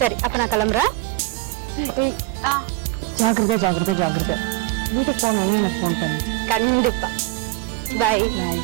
சரி அப்ப நான் கிளம்புறேன். ஜாக்கிரதை ஜாக்கிரதை ஜாக்கிரதை. வீட்டுக்கு போனாலும் எனக்கு ஃபோன் பண்ணு. கண்டிப்பா. Bye. Bye.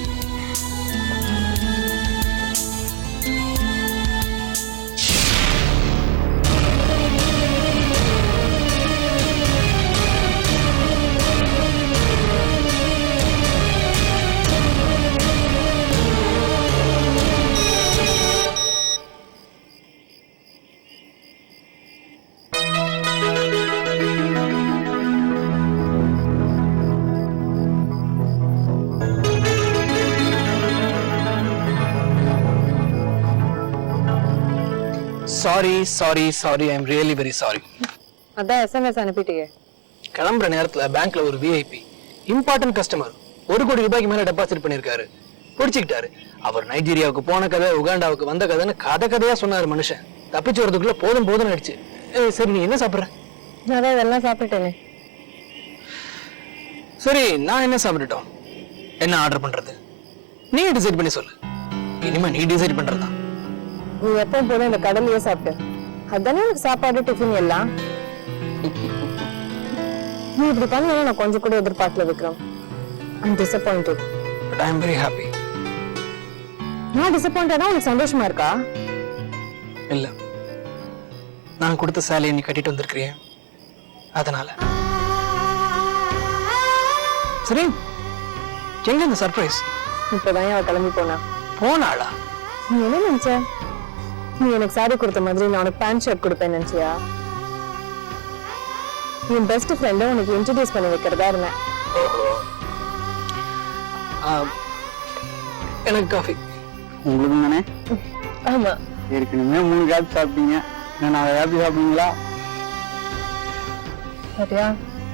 Sorry I am really very sorry. அதான் எஸ்எம்எஸ் அனுப்பிட்டீங்க. கிளம்புற நேரத்துல பேங்க்ல ஒரு விஐபி இம்பார்ட்டன்ட் கஸ்டமர் 1 கோடி ரூபாய்க்கு மேல டெபாசிட் பண்ணிருக்காரு. பிடிச்சிக்கிட்டாரு. அவர் நைஜீரியாவுக்கு போன கதை, உகாண்டாவுக்கு வந்த கதைன்னு கதையா சொன்னாரு மனுஷன். தப்பிச்சு வரதுக்குள்ள போதும் போதும் ஆயிடுச்சு. சரி நீ என்ன சாப்பிடுற? நான் இதெல்லாம் சாப்பிட்டேனே. சரி நான் என்ன சாப்பிட்டுட்டோம்? என்ன ஆர்டர் பண்றது? நீ டிசைட் பண்ணி சொல்லு. இனிமே நீ டிசைட் பண்றதா? நீ எப்பவும் போல இந்த கடலையே சாப்பிட்டு அதானே எனக்கு சாப்பாடு டிஃபன் எல்லாம். நீ இப்படி பண்ணா நான் கொஞ்சம் கூட எதிர்பார்க்கல Vikram. I'm disappointed. But I am very happy. நான் டிசப்பாயிண்டடா உனக்கு சந்தோஷமா இருக்கா? இல்ல, நான் கொடுத்த சேலையை நீ கட்டிட்டு வந்திருக்கிறிய அதனால. சரி எங்க இந்த சர்ப்ரைஸ்? இப்பதான் அவ கிளம்பி போனாளா? நீ என்ன நினைச்ச? நீ எனக்கு சாரி கொடுத்த மாதிரி நான் உனக்கு பேண்ட் ஷர்ட் கொடுப்பேன் நினைச்சியா? என் பெஸ்ட் ஃப்ரெண்ட உனக்கு இன்ட்ரோடியூஸ் பண்ணி வைக்கிறதா இருந்தேன். எனக்கு காஃபி. உங்களுக்கு தானே? ஆமா. ஏற்கனவே 3 காப்பி சாப்பிட்டீங்க. நான் காப்பி சாப்பிடுவீங்களா? பாத்தியா,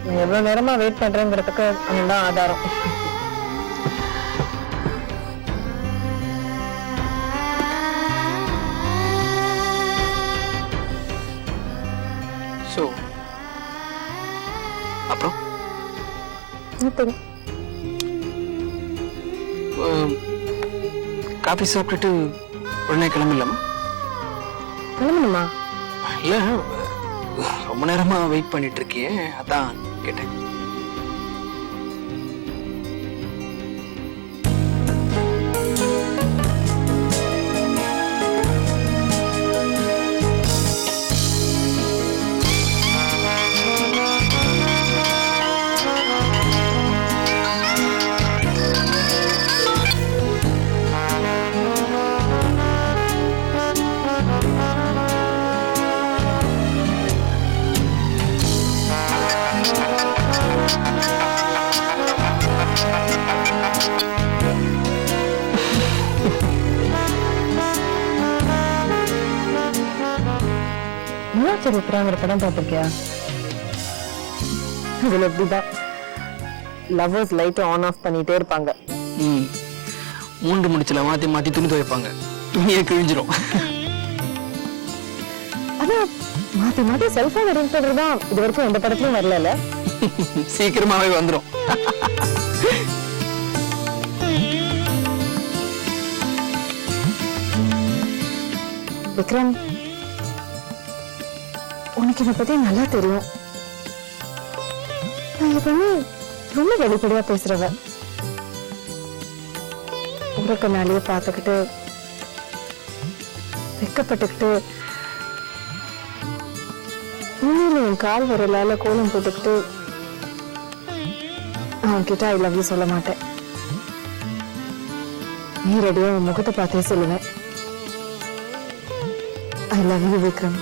நான் எவ்வளவு நேரமா வெயிட் பண்றேங்கிறதுக்கு அவன்தான் ஆதாரம். சோ அப்புறம் காஃபி சாப்பிட்டுட்டு உடனே கிளம்பிடலாமா? கிளம்பணுமா? இல்ல, ரொம்ப நேரமா வெயிட் பண்ணிட்டு இருக்கியே, அதான் கேட்டேன். சரித்திராங்கிற படம் பார்த்திருக்கியா? இதுல எப்படிதான் லவ்வர்ஸ் லைட் ஆன் ஆஃப் பண்ணிட்டே இருப்பாங்க. 3 முடிச்சுல மாத்தி மாத்தி துணி துவைப்பாங்க. துணியே கிழிஞ்சிரும். அதான் மாத்தி மாத்தி செல்போன் ரிங் பண்றதா இது வரைக்கும் எந்த படத்துலயும் வரல. சீக்கிரமாவே வந்துரும். விக்ரம், உனக்கு இதை பத்தி நல்லா தெரியும். நான் எப்பவுமே ரொம்ப வெளிப்படையா பேசுறவ. உறக்க நாளையே பார்த்துக்கிட்டு வெக்கப்பட்டுக்கிட்டு என் கால் விரலால கோலம் போட்டுக்கிட்டு அவன்கிட்ட ஐ லவ் யூ சொல்ல மாட்டேன். நேரடியா உன் முகத்தை பார்த்தே சொல்லுவேன். I love you Vikram.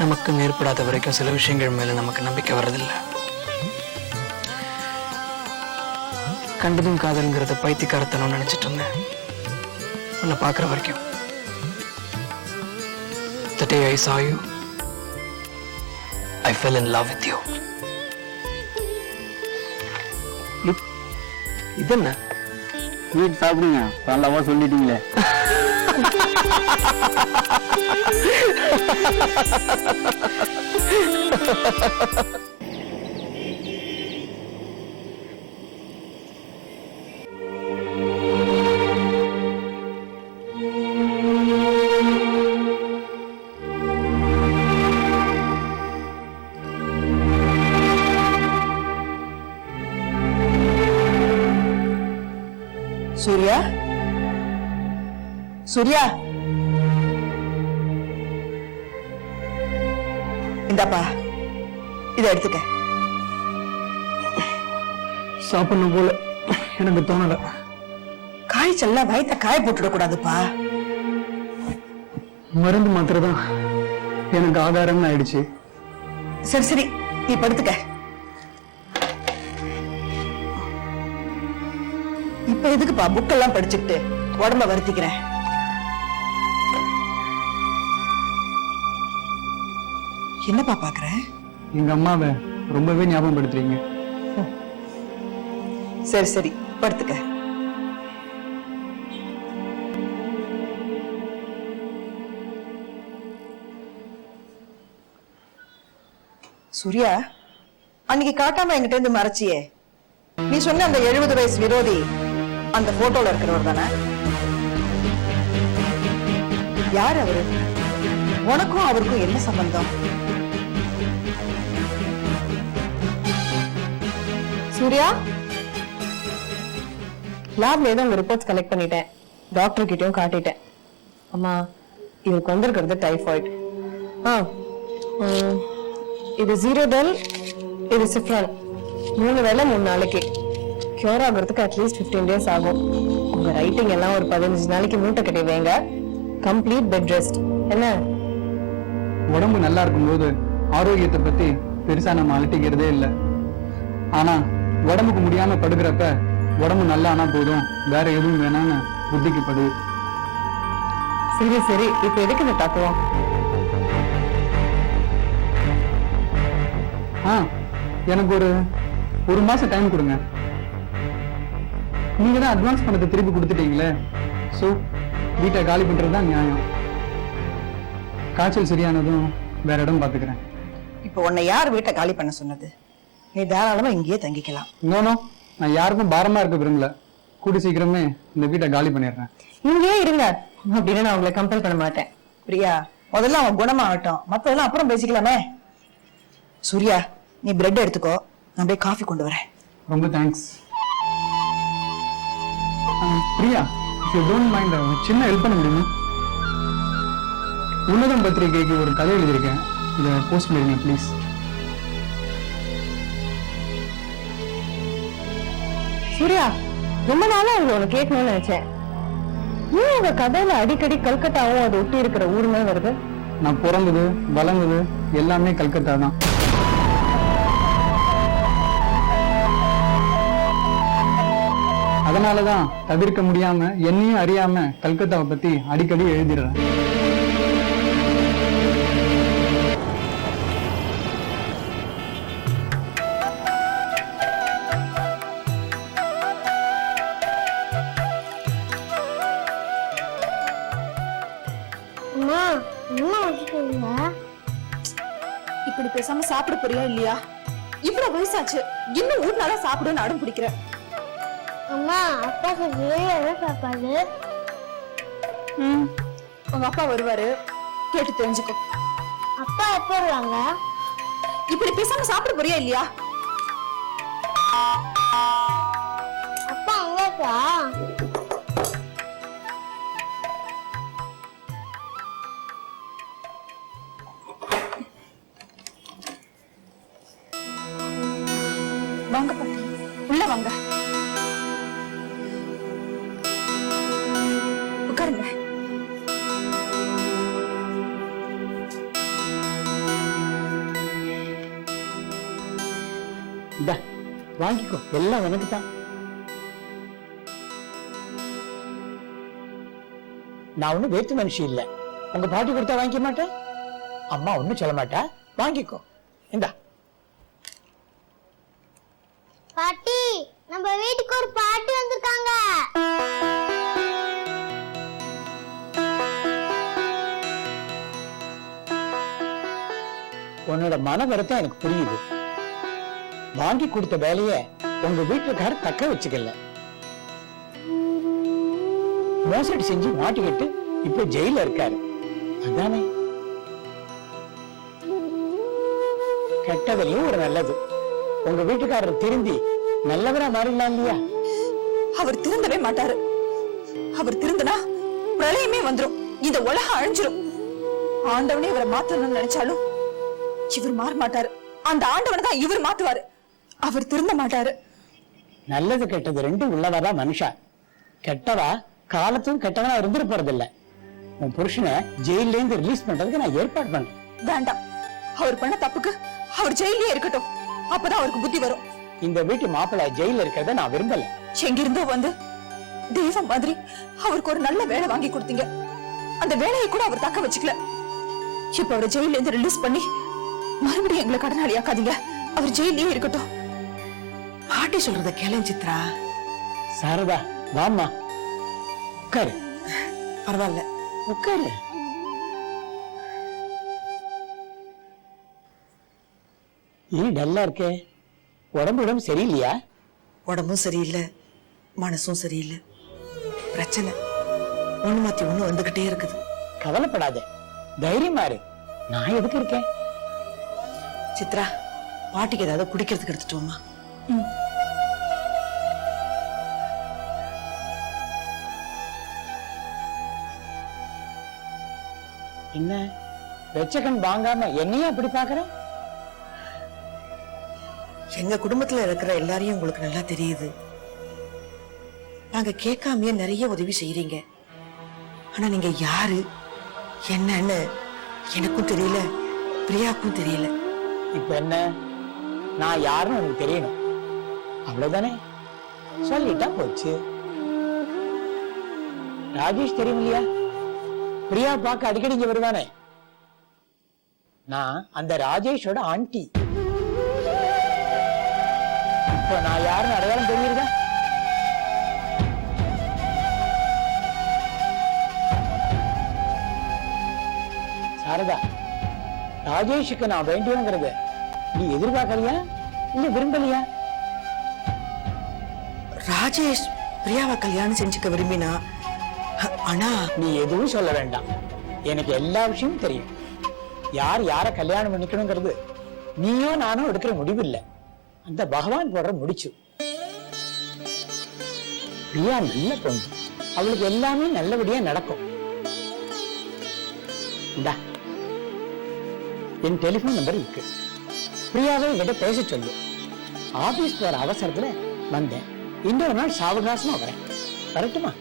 நமக்கு ஏற்படாத வரைக்கும் சில விஷயங்கள் மேல நமக்கு நம்பிக்கை வர்றதில்லை. கண்டதும் காதல்ங்கிறத பைத்தியக்காரத்தனம் நினைச்சிட்டு இருந்தேன். உன்னை பார்க்குற வரைக்கும். The day I saw you, I fell in love with you. இது என்ன? ஸ்வீட் சாப்பிடுங்க, நல்லாவா சொல்லிட்டீங்களே. சூர்யா சூர்யா இந்தாப்பா இதை எடுத்துக்க. சாப்பிடணும் போல எனக்கு தோணல. காய்ச்சல்ல வயித்த காய போட்டுட கூடாதுப்பா. மருந்து மாத்திரை தான் எனக்கு ஆதாரம்னு ஆயிடுச்சு. சரி சரி நீ படுத்துக்க. இப்ப எதுக்குப்பா புக்கெல்லாம் படிச்சுக்கிட்டு உடம்ப வருத்திக்கிறேன். என்னப்பா பாக்குற? எங்க அம்மாவை ரொம்பவே ஞாபகம் படுத்துறீங்க. சரி சரி படுத்துக்க. சூர்யா, அன்னைக்கு காட்டாம என்கிட்ட இருந்து மறைச்சியே, நீ சொன்ன அந்த 70 வயசு விரோதி அந்த போட்டோல இருக்கிறவர் தானே? யார் அவரு? உனக்கும் அவருக்கும் என்ன சம்பந்தம்? சூர்யா, லேப்ல ஏதோ உங்க ரிப்போர்ட்ஸ் கலெக்ட் பண்ணிட்டேன். டாக்டர் கிட்டயும் காட்டிட்டேன். அம்மா, இவருக்கு வந்திருக்கிறது டைஃபாய்டு. இது ஜீரோடல், இது சிஃப்ரான். 3 வேளை 3 நாளைக்கு. கியூர் ஆகுறதுக்கு அட்லீஸ்ட் 15 டேஸ் ஆகும். உங்க ரைட்டிங் எல்லாம் ஒரு 15 நாளைக்கு மூட்டை கட்டி வைங்க. Complete bed rest. என்ன? உடம்பு நல்லா இருக்கும்போது ஆரோக்கியத்தை பத்தி பெருசா நம்ம அலட்டிக்கிறதே இல்லை. ஆனா உடம்புக்கு முடியாம படுக்கிறப்ப உடம்பு நல்லா ஆனா போதும், வேற எதுவும் வேணாம்னு புத்திக்கு படுது. சரி சரி, இப்ப எதுக்கு இந்த தத்துவம்? எனக்கு ஒரு மாசம் டைம் கொடுங்க. நீங்க தான் அட்வான்ஸ் பணத்தை திருப்பி கொடுத்துட்டீங்களே, சோ வீட்டை காலி பண்றதுதான் நியாயம். காய்ச்சல் சரியானதும் வேற இடம் பாத்துக்கிறேன். இப்ப உன்னை யார் வீட்டை காலி பண்ண சொன்னது? நீ தாராளமா இங்கேயே தங்கிக்கலாம். நோ, நான் யாருக்கும் பாரமா இருக்க விரும்பல. கூடி சீக்கிரமே இந்த வீட்டை காலி பண்ணிடுறேன். இங்கேயே இருங்க அப்படின்னு நான் உங்களை கம்பல் பண்ண மாட்டேன். பிரியா, முதல்ல அவன் குணமாகட்டும், மத்ததெல்லாம் அப்புறம் பேசிக்கலாமே. சூர்யா, நீ பிரெட் எடுத்துக்கோ, நான் போய் காஃபி கொண்டு வரேன். ரொம்ப thanks. Priya, if you don't mind, சின்ன ஹெல்ப் பண்ண முடியுமா? உன்னதம் பத்திரிகைக்கு ஒரு கதை எழுதியிருக்கேன், இதை போஸ்ட் பண்ணிருங்க ப்ளீஸ். சூர்யா, ரொம்ப நாளா உங்களை கேட்கணும்னு நினைச்சேன். ஏன் உங்க கதையில அடிக்கடி கல்கத்தாவும் அதை ஒட்டி இருக்கிற ஊருமே வருது? நான் பிறந்தது வளர்ந்தது எல்லாமே கல்கத்தா தான். அதனாலதான் தவிர்க்க முடியாம என்னையும் அறியாம கல்கத்தாவை பத்தி அடிக்கடி எழுதிடுறேன். இப்படி பேசாம சாப்பிட போறியா இல்லையா? இவ்வளவு வயசாச்சு, இன்னும் ஒரு நாளா சாப்பிடுன்னு அடம் பிடிக்கிற. அம்மா, அப்பா என்ன சாப்பாடு? உங்க அப்பா வருவாரு, கேட்டு தெரிஞ்சுக்கோ. அப்பா எப்ப வருவாங்க? இப்படி பேசாம சாப்பிட போறியா இல்லையா? அப்பா எங்கக்கா? வாங்க பாட்டி, உள்ள வாங்க, உட்காருங்க. வாங்கிக்கோ, எல்லாம் உனக்கு தான். நான் ஒன்னும் வேற்று மனுஷி இல்ல. உங்க பாட்டி கொடுத்தா வாங்கிக்க மாட்டேன். அம்மா ஒன்னும் சொல்ல மாட்டா, வாங்கிக்கோ. இந்தா. பாட்டி, நம்ம வீட்டுக்கு ஒரு பாட்டி வந்திருக்காங்க. உன்னோட மன வருத்தம் எனக்கு புரியுது. வாங்கி கொடுத்த வேலைய உங்க வீட்டுக்காரர் தக்க வச்சுக்கல. மோசடி செஞ்சு மாட்டிக்கிட்டு இப்ப ஜெயில இருக்காரு. அதானே கெட்டதுலயும் ஒரு நல்லது. உங்க வீட்டுக்காரர் திருந்தி நல்லவரா மாறிடலாம் இல்லையா? அவர் திருந்தவே மாட்டாரு. அவர் திருந்தனா பிரளயமே வந்துரும், இந்த உலகம் அழிஞ்சிரும். ஆண்டவனே இவரை மாத்தணும்னு நினைச்சாலும் இவர் மாற மாட்டாரு. அந்த ஆண்டவனை தான் இவர் மாத்துவாரு. அவர் திருந்த மாட்டாரு. நல்லது கெட்டது ரெண்டும் உள்ளவரா மனுஷா. கெட்டவா காலத்தும் கெட்டவனா இருந்துட போறது இல்ல. உன் புருஷனை ஜெயில இருந்து ரிலீஸ் பண்றதுக்கு நான் ஏற்பாடு பண்றேன். வேண்டாம், அவர் பண்ண தப்புக்கு அவர் ஜெயிலே இருக்கட்டும். அப்பதான் அவருக்கு புத்தி வரும். இந்த வீட்டு மாப்பிள்ளை ஜெயில இருக்கிறத நான் விரும்பல. எங்கிருந்தோ வந்து தெய்வம் மாதிரி அவருக்கு ஒரு நல்ல வேலை வாங்கி கொடுத்தீங்க. அந்த வேலையை கூட அவர் தக்க வச்சுக்கல. இப்ப அவரை ஜெயில இருந்து ரிலீஸ் பண்ணி மறுபடியும் எங்களை கடனாளி ஆக்காதீங்க. அவர் ஜெயிலே இருக்கட்டும். பாட்டி சொல்றத கேளு சித்ரா. சாரதா வாம்மா, உட்காரு. பரவாயில்ல, உட்காரு. ஏன் டல்லா இருக்கே? உடம்பு சரியில்லையா? உடம்பும் சரியில்லை, மனசும் சரியில்லை. பிரச்சனை ஒண்ணு மாத்தி ஒண்ணு வந்துகிட்டே இருக்குது. கவலைப்படாத, தைரியமா இரு. நான் எதுக்கு இருக்கேன்? சித்ரா, பாட்டிக்கு ஏதாவது குடிக்கிறதுக்கு எடுத்துட்டோமா? என்ன வெச்சக்கன் வாங்காம என்னையும் அப்படி பாக்குற? எங்க குடும்பத்துல இருக்கிற எல்லாரையும் உங்களுக்கு நல்லா தெரியுது. நாங்க கேட்காமயே நிறைய உதவி செய்யறீங்க. ஆனா நீங்க யாரு என்னன்னு எனக்கும் தெரியல, பிரியாக்கும் தெரியல. இப்ப என்ன, நான் யாருன்னு உனக்கு தெரியணும், அவ்வளவுதானே? சொல்லிட்டா போச்சு. ராஜேஷ் தெரியும் இல்லையா? பிரியா பார்க்க அடிக்கடி இங்க வருவானே, நான் அந்த ராஜேஷோட ஆண்டி. இப்ப நான் யாருன்னு அடையாளம் தெரியுதா? சாரதா, ராஜேஷுக்கு நான் வேண்டியவங்கிறத நீ எதிர்பார்க்கலையா இல்ல விரும்பலையா? ராஜேஷ் பிரியாவை கல்யாணம் செஞ்சுக்க விரும்பினா, ஆனா நீ எதுவும் சொல்ல வேண்டாம், எனக்கு எல்லா விஷயமும் தெரியும். யார் யார கல்யாணம் பண்ணிக்கணுங்கிறது நீயோ நானும் எடுக்கிற முடிவு இல்ல, அந்த பகவான் போடுற முடிச்சு. பிரியா நல்ல பொண்ணு, அவளுக்கு எல்லாமே நல்லபடியா நடக்கும். இந்தா என் டெலிபோன் நம்பர் இருக்கு, பிரியாவை விட பேச சொல்லு. ஆபீஸ் போற அவசரத்துல வந்தேன், இன்னொரு நாள் சாவகாசமா வரேன். வரட்டுமா?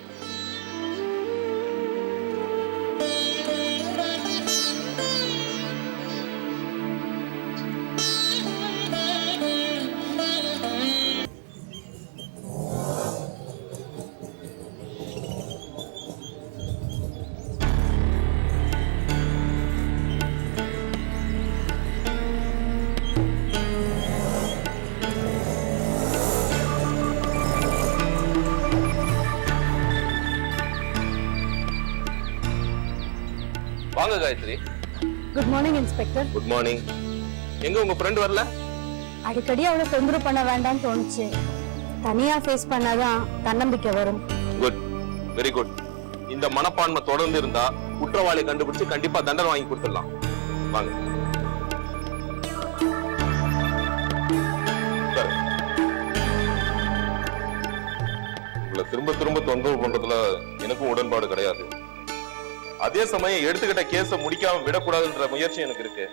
வாங்க Gayathri. Good morning inspector. Good morning. எங்க உங்க ஃப்ரெண்ட் வரல? அடிக்கடி அவளை தொந்தரவு பண்ண வேண்டாம்னு தோணுச்சு. தனியா ஃபேஸ் பண்ணாதான் தன்னம்பிக்கை வரும். Good, very good. இந்த மனப்பான்மை தொடர்ந்து இருந்தா குற்றவாளி கண்டுபிடிச்சு கண்டிப்பா தண்டனை வாங்கி கொடுத்துடலாம். வாங்க. உங்களை திரும்ப திரும்ப தொந்தரவு பண்றதுல எனக்கும் உடன்பாடு கிடையாது. அதே சமயம் எடுத்துக்கிட்ட கேஸ முடிக்காம விடக்கூடாதுன்ற முயற்சி எனக்கு இருக்கு.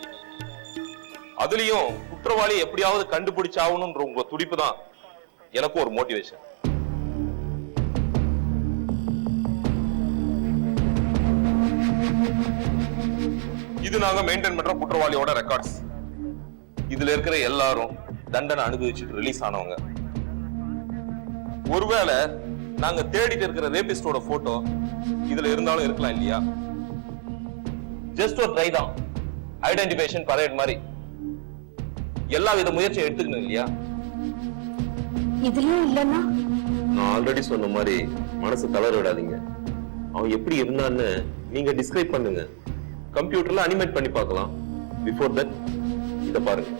அதுலயும் குற்றவாளி எப்படியாவது கண்டுபிடிச்சாகணும்ன்ற உங்க துடிப்பு தான் எனக்கும் ஒரு மோட்டிவேஷன். இது நாங்க மெயின்டைன் பண்ற குற்றவாளியோட ரெக்கார்ட்ஸ். இதுல இருக்கிற எல்லாரும் தண்டனை அனுபவிச்சுட்டு ரிலீஸ் ஆனவங்க. ஒருவேளை நாங்க தேடிட்டு இருக்கிற ரேபிஸ்டோட போட்டோ இதுல இருந்தாலும் இருக்கலாம் இல்லையா? ஜஸ்ட் ஒரு ட்ரை தான், ஐடென்டிஃபிகேஷன் பரேட் மாதிரி. எல்லா வித முயற்சியும் எடுத்துக்கணும் இல்லையா? இதுலயும் இல்லன்னா நான் ஆல்ரெடி சொன்ன மாதிரி மனசு தளர விடாதீங்க. அவன் எப்படி இருந்தான்னு நீங்க டிஸ்கிரைப் பண்ணுங்க, கம்ப்யூட்டர்ல அனிமேட் பண்ணி பார்க்கலாம். பிஃபோர் தட் இத பாருங்க.